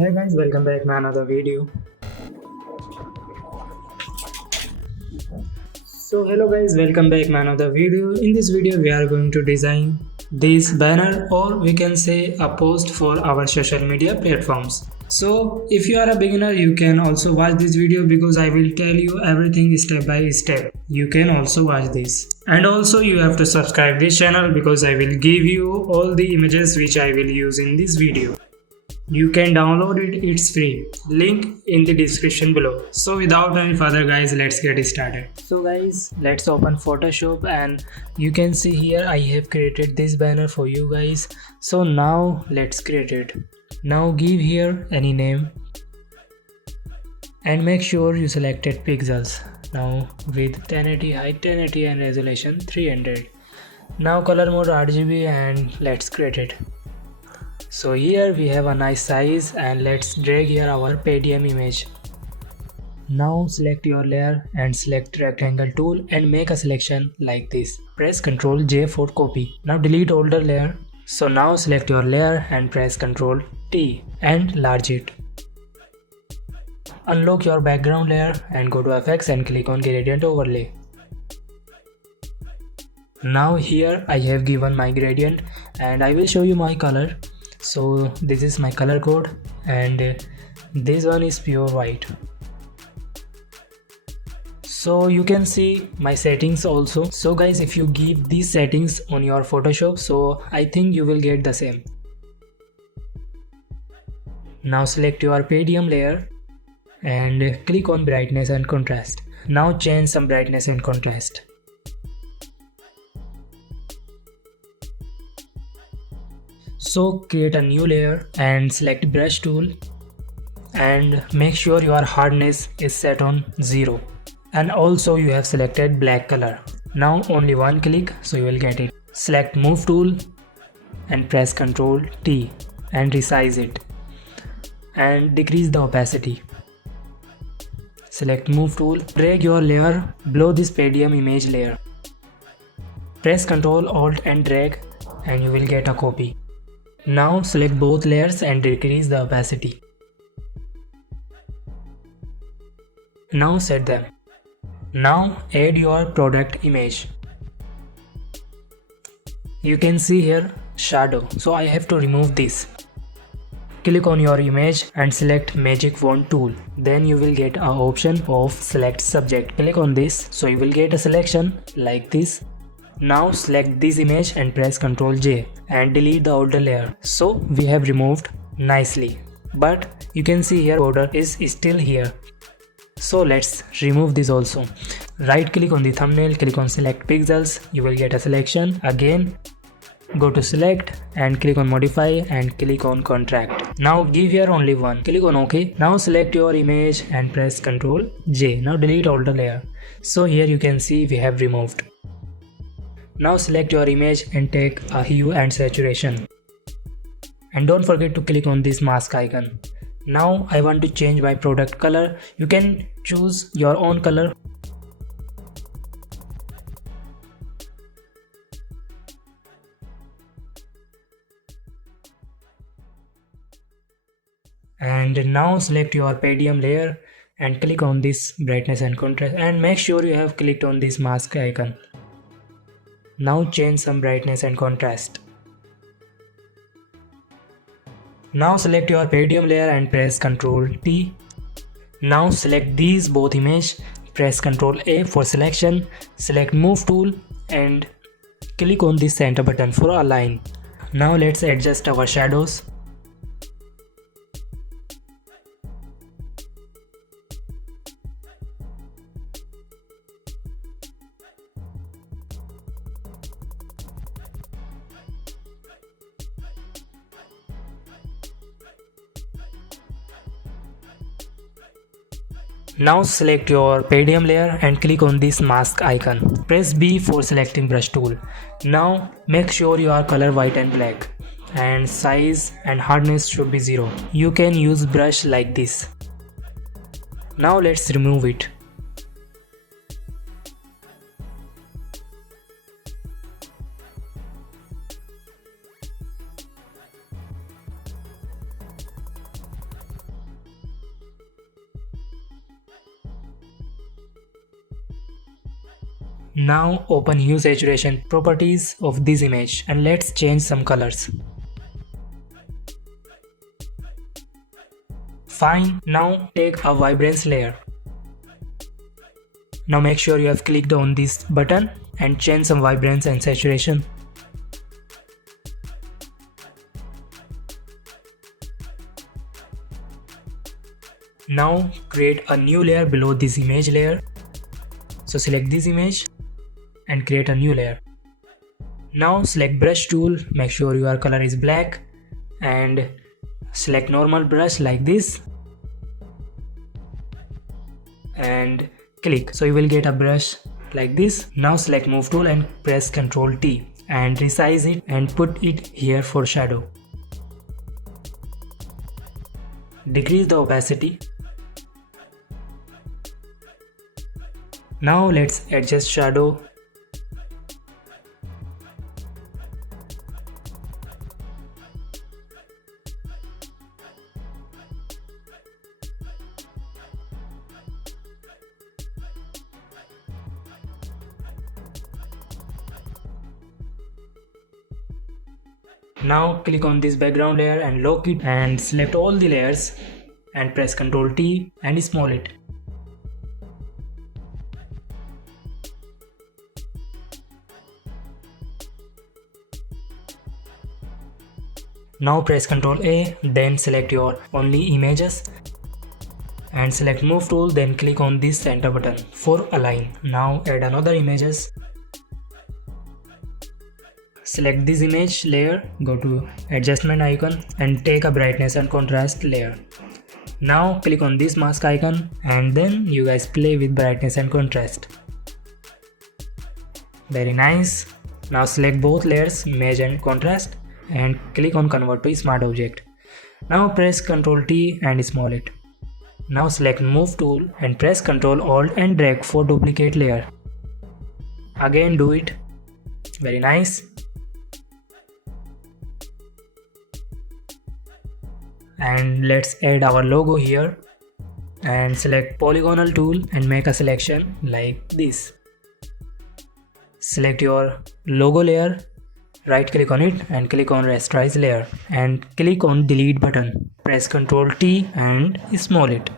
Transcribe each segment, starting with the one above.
Hey guys, welcome back to another video. So hello guys, welcome back to another video. In this video we are going to design this banner, or we can say a post for our social media platforms. So if you are a beginner, you can also watch this video because I will tell you everything step by step. You can also watch this. And also you have to subscribe this channel because I will give you all the images which I will use in this video. You can download it, it's free. Link in the description below. So without any further guys, let's get started. So guys, let's open Photoshop and you can see here I have created this banner for you guys. So now let's create it. Now give here any name and make sure you selected pixels. Now with 1080 height, 1080 and resolution 300. Now color mode RGB and let's create it. So here we have a nice size and let's drag here our PDM image. Now select your layer and select rectangle tool and make a selection like this. Press Ctrl J for copy. Now delete older layer. So now select your layer and press Ctrl T and enlarge it. Unlock your background layer and go to FX and click on gradient overlay. Now here I have given my gradient and I will show you my color. So this is my color code and this one is pure white. So you can see my settings also. So guys, if you give these settings on your Photoshop, so I think you will get the same. Now select your PDM layer and click on brightness and contrast. Now change some brightness and contrast. So create a new layer and select brush tool and make sure your hardness is set on 0 and also you have selected black color. Now only one click so you will get it. Select move tool and press Ctrl T and resize it and decrease the opacity. Select move tool, drag your layer below this PDM image layer. Press Ctrl Alt and drag and you will get a copy. Now select both layers and decrease the opacity. Now set them. Now add your product image. You can see here shadow, so I have to remove this. Click on your image and select magic wand tool. Then you will get an option of select subject. Click on this so you will get a selection like this. Now select this image and press Ctrl J and delete the older layer. So we have removed nicely. But you can see here border is still here. So let's remove this also. Right click on the thumbnail, click on select pixels. You will get a selection. Again go to select and click on modify and click on contract. Now give here only one. Click on OK. Now select your image and press Ctrl J. Now delete older layer. So here you can see we have removed. Now select your image and take a hue and saturation. And don't forget to click on this mask icon. Now I want to change my product color. You can choose your own color. And now select your PDM layer and click on this brightness and contrast and make sure you have clicked on this mask icon. Now change some brightness and contrast. Now select your PDM layer and press Ctrl T. Now select these both image, press Ctrl A for selection, select move tool and click on this center button for align. Now let's adjust our shadows. Now select your PDM layer and click on this mask icon. Press B for selecting brush tool. Now make sure you are color white and black and size and hardness should be 0. You can use brush like this. Now let's remove it. Now open hue saturation properties of this image and let's change some colors. Fine, now take a vibrance layer. Now make sure you have clicked on this button and change some vibrance and saturation. Now create a new layer below this image layer. So select this image and create a new layer. Now select brush tool, make sure your color is black and select normal brush like this and click. So you will get a brush like this. Now select move tool and press Ctrl T and resize it and put it here for shadow. Decrease the opacity. Now let's adjust shadow. Now click on this background layer and lock it and select all the layers and press Ctrl T and small it. Now press Ctrl A, then select your only images and select move tool, then click on this center button for align. Now add another images. Select this image layer, go to adjustment icon and take a brightness and contrast layer. Now click on this mask icon and then you guys play with brightness and contrast. Very nice. Now select both layers, image and contrast, and click on convert to smart object. Now press Ctrl T and small it. Now select move tool and press Ctrl Alt and drag for duplicate layer. Again do it. Very nice. And let's add our logo here and select polygonal tool and make a selection like this. Select your logo layer, right click on it and click on rasterize layer and click on delete button. Press Ctrl T and small it.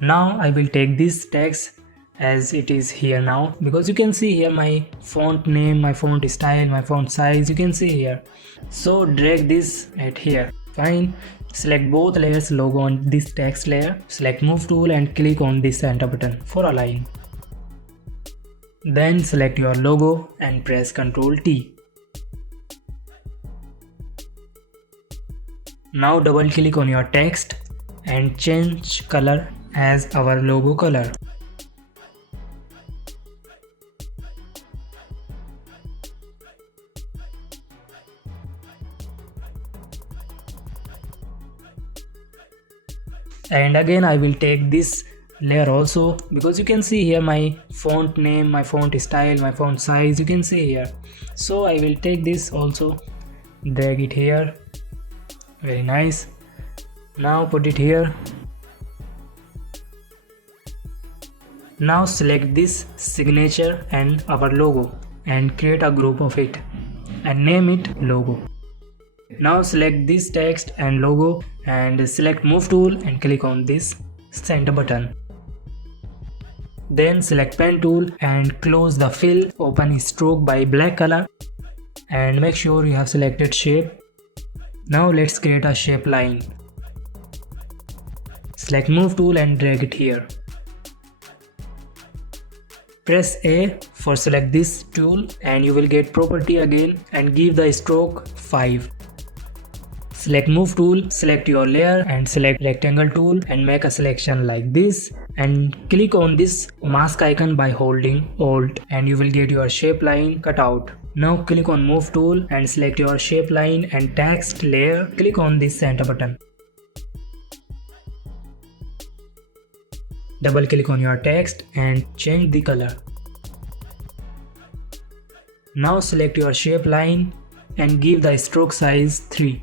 Now I will take this text as it is here now, because you can see here my font name, my font style, my font size, you can see here. So drag this at here. Fine. Select both layers logo on this text layer. Select move tool and click on this center button for align. Then select your logo and press Ctrl T. Now double click on your text and change color as our logo color. And again I will take this layer also, because you can see here my font name, my font style, my font size, you can see here. So I will take this also, drag it here. Very nice. Now put it here. Now select this signature and our logo and create a group of it and name it logo. Now select this text and logo and select move tool and click on this center button. Then select pen tool and close the fill, open stroke by black color and make sure you have selected shape. Now let's create a shape line. Select move tool and drag it here. Press A for select this tool and you will get property again and give the stroke 5. Select move tool, select your layer and select rectangle tool and make a selection like this and click on this mask icon by holding Alt and you will get your shape line cut out. Now click on move tool and select your shape line and text layer, click on this center button. Double click on your text and change the color. Now select your shape line and give the stroke size 3.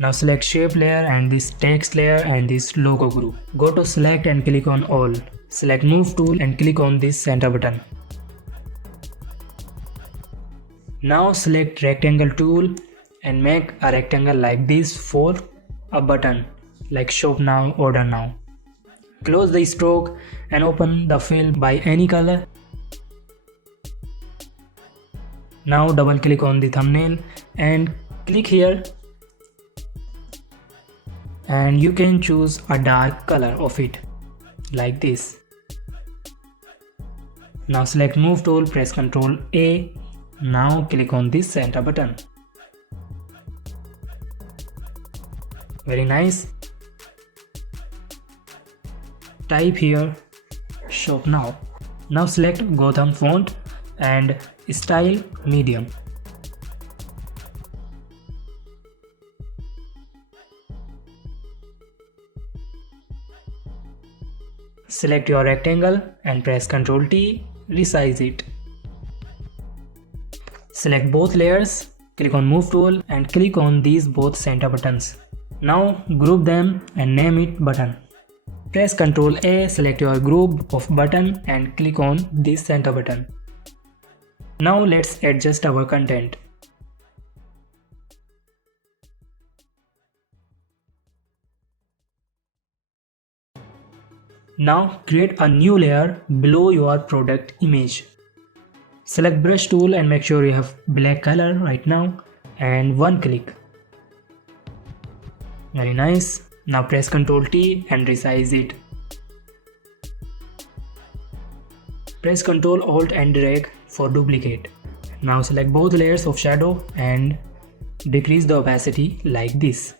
Now select shape layer and this text layer and this logo group. Go to select and click on all. Select move tool and click on this center button. Now select rectangle tool and make a rectangle like this for a button like shop now, order now. Close the stroke and open the fill by any color. Now double click on the thumbnail and click here, and you can choose a dark color of it like this. Now select move tool, press Ctrl A. Now click on this center button. Very nice. Type here shop now. Now select Gotham font and style medium. Select your rectangle and press Ctrl T, resize it. Select both layers, click on move tool and click on these both center buttons. Now group them and name it button. Press Ctrl A, select your group of button and click on this center button. Now let's adjust our content. Now create a new layer below your product image. Select brush tool and make sure you have black color right now and one click. Very nice. Now press Ctrl T and resize it. Press Ctrl Alt and drag for duplicate. Now select both layers of shadow and decrease the opacity like this.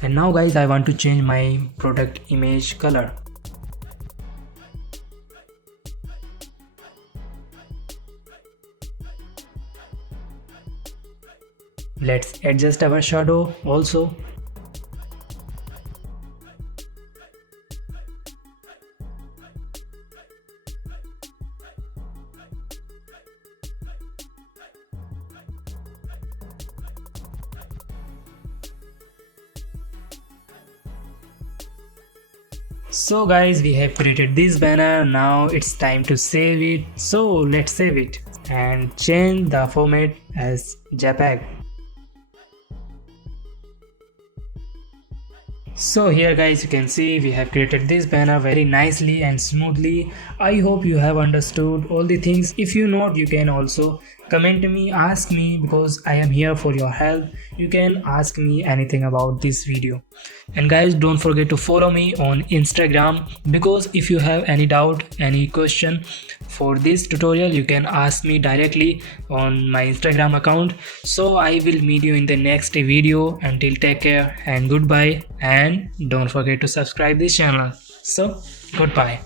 And now guys, I want to change my product image color. Let's adjust our shadow also. So guys, we have created this banner. Now it's time to save it. So let's save it and change the format as JPEG. So here guys, you can see we have created this banner very nicely and smoothly. I hope you have understood all the things. If you not, you can also comment to me, ask me, because I am here for your help. You can ask me anything about this video. And guys, don't forget to follow me on Instagram, because if you have any doubt, any question for this tutorial, you can ask me directly on my Instagram account. So I will meet you in the next video. Until, take care and goodbye, and don't forget to subscribe this channel. So goodbye.